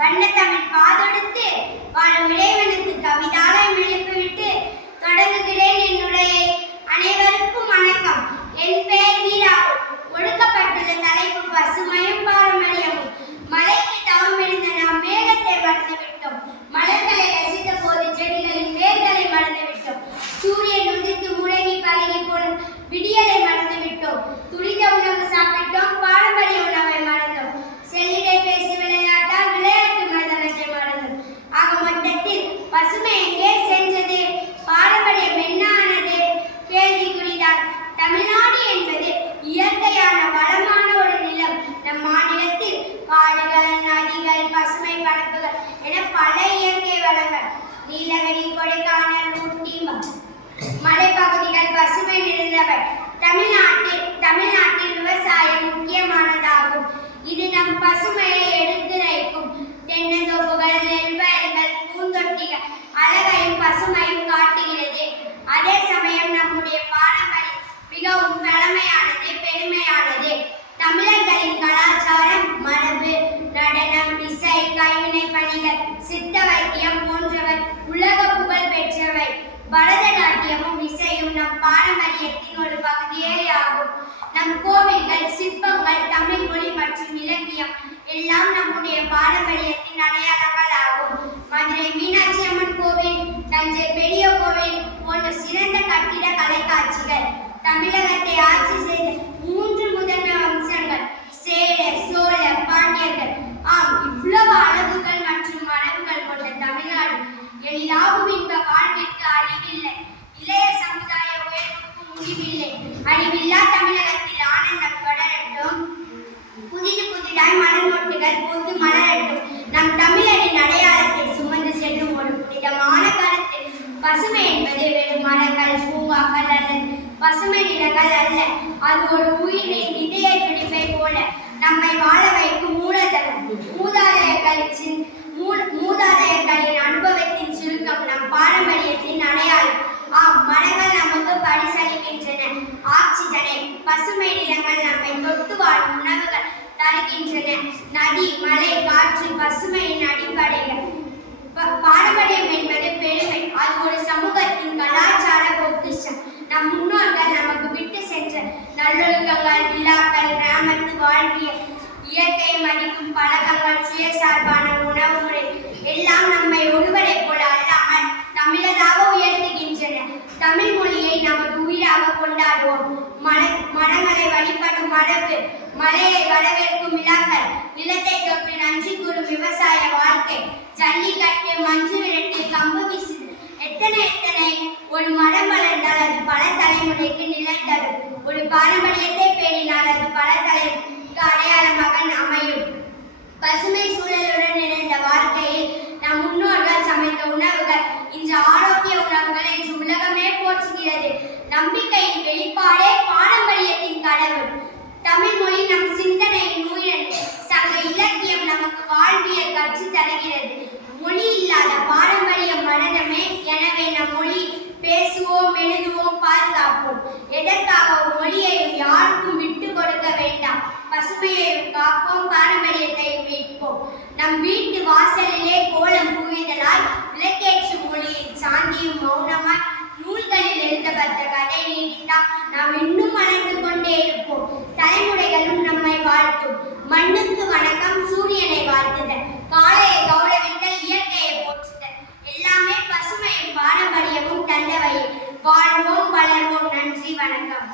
வண்ணத்தமிழ் பாதொடுத்து வாழும் இறைவனுக்கு கவிதாலயம் எழுப்பிவிட்டு தொடங்குகிறேன் என் உரையை. அனைவருக்கும் வணக்கம். என் பெயர் வீராவு. ஒடுக்கப்பட்டுள்ள தலைப்பு பசுமையும் பாரம்பரியமும். மலைக்கு தவம் இருந்த நாம் மேகத்தை மறந்துவிட்டோம். மலர்களை ரசித்த போது செடிகளின் வேர்களை மறந்துவிட்டோம். சூரியன் உதித்து முழங்கி பழகி போன விடியலை மறந்துவிட்டோம். துரித உணவு சாப்பிட்டோம், பாரம்பரிய உணவை மறந்தோம். செல்லிடை பேசி விளையாட்டால் விளையாட்டு மைதானத்தை மறந்தோம். ஆக மொத்தத்தில் பசுமை எங்கே சென்றது? பாரம்பரியம் என்ன ஆனது? கேள்விக்குறிதான். தமிழ்நாடு என்பது இயற்கையான வளமான ஒரு நிலம். நம் மாநிலத்தில் காடுகள், நதிகள், பசுமை பரப்புகள் என பல இயற்கை வளங்கள், நீலகிரி, கொடைக்கானல், ஊட்டி மலைப்பகுதிகள் பசுமை நிறைந்தவை. தமிழ்நாட்டில் விவசாயம் முக்கியமானதாகும். இது நம் பசுமையை எடுத்துரைக்கும். தென்னந்தோப்புகள், நெல்வயல்கள், பூந்தொட்டிகள் அழகையும் பசுமையும் காட்டுகிறது. அதே சமயம் நம்முடைய பாரம்பரியம் மிகவும் பழமையானது, பெருமையானது. தமிழர்களின் கலாச்சாரம், மரபு, நடனம், இசை, கைவினை பணிகள், சித்த வைத்தியம் போன்றவை உலக புகழ் பெற்றவை. பரதநாட்டியமும் இசையும் நம் பாரம்பரியத்தின் ஒரு பகுதியே ஆகும். நம் கோவில்கள், சிற்பங்கள், தமிழ் மொழி மற்றும் இலக்கியம் எல்லாம் நம்முடைய பாரம்பரியத்தின் அடையாளங்கள் ஆகும். மதுரை மீனாட்சி அம்மன் கோவில், தஞ்சை பெரிய கோவில் போன்ற சிறந்த கட்டிட கலைக்காட்சிகள். தமிழகத்தை ஆட்சி செய்த 3 முதன்மை வம்சங்கள் சேர, சோழ, பாண்டியர்கள். ஆம், இவ்வளவு அழகுகள் மற்றும் மரபுகள் கொண்ட தமிழ்நாடு எளிதாகும் இன்ப வாழ்விற்கு அழிவில்லை. இளைய சமுதாய உயர்வுக்கு முடிவில்லை. அழிவில்லா தமிழகத்தில் ஆனந்தம் தொடரட்டும். புதிதாய் மலர் மொட்டுகள் பூத்து மலரட்டும். நம் தமிழரின் அடையாளத்தை சுமந்து செல்லும் ஒரு புனிதமான கருத்து. பசுமை என்பது வெறும் மரங்கள், பூங்காக்கள் அல்லது பசுமை நிலங்கள் அல்ல. அது ஒரு உயிரின் இதய துடிப்பை போல நம்மை வாழ வைக்கும் மூலதனம். மூதாதையர்களின் அனுபவத்தின் சுருக்கம் நம் பாரம்பரியத்தின் அடையாளம். ஆம், மரங்கள் நமக்கு பரிசளிக்கின்றன ஆக்சிஜனை. பசுமை நிலங்கள் நம்மை தொட்டு வாழும் உணவுகள் தருகின்றன. நதி, மலை, காற்று பசுமையின் அடிப்படைகள். பாரம்பரியம் என்பது பெருமை. அது ஒரு சமூகத்தின் கலாச்சார பொக்கிஷம். நம் முன்னோர்கள் நமக்கு விட்டு சென்ற நல்லொழுக்கங்கள், விழாக்கள், கிராமத்து வாழ்வியல், இயற்கையை மதிக்கும் பழக்கங்கள், சுயசார்பான உணவு முறை எல்லாம் நம்மை ஒருவரை போல அல்லாமல் தமிழதாக உயர்த்துகின்றன. தமிழ் மொழியை நமது உயிராக கொண்டாடுவோம். மரங்களை வழிபடும் மரபு, மலையை வரவேற்கும் விழாக்கள், நிலத்தை தொட்டு நன்றி கூறும் விவசாய வாழ்க்கை, ஜல்லிக்கட்டு, மஞ்சு விரட்டு, கம்பு விசு, எத்தனை ஒரு மரம் வளர்ந்தால் அது பல தலைமுறைக்கு நிலைத்தரும். ஒரு பாரம்பரியத்தை பேணினால் அது பல தலைமுறைக்கு அடையாளமாக அமையும். பசுமை சூழலுடன் இணைந்த வாழ்க்கையில் நம் முன்னோர்கள் சமைத்த உணவுகள் இன்று ஆரோக்கிய உணவுகள் என்று உலகமே போற்றுகிறது. நம்பிக்கையின் வெளிப்பாடே பாரம்பரியத்தின் கடவுள். தமிழ் மொழி நம் சிந்தனையின் உயிரன். சங்க இலக்கியம் நமக்கு வாழ்வியல் கற்றுத் தருகிறது. மொழி இல்லாத பாரம்பரியம் மரணமே. எனவே நம் மொழி பேசுவோம், எழுதுவோம், பாதுகாப்போம். எதற்காக மொழியையும் யாருக்கும் விட்டு கொடுக்க வேண்டாம். பசுமையையும் காப்போம், பாரம்பரியத்தையும் மீட்போம். நம் வீட்டு வாசலிலே கோலம் குவிதலால் விளக்கேற்றும் மொழியின் சாந்தியும் மௌனமாய் நூல்களில் எழுதப்பட்ட கதை நீடித்தால் நாம் இன்னும் வளர்ந்து கொண்டே இருப்போம். தலைமுறைகளும் நம்மை வாழ்த்தும். மண்ணுக்கு வணக்கம், சூரியனை வாழ்த்துதல், காளையை கௌரவித்தல், இயற்கையை போற்றுதல் எல்லாமே பசுமையும் பாரம்பரியமும் தந்தவையே. வாழ்வோம், வளர்வோம். நன்றி, வணக்கம்.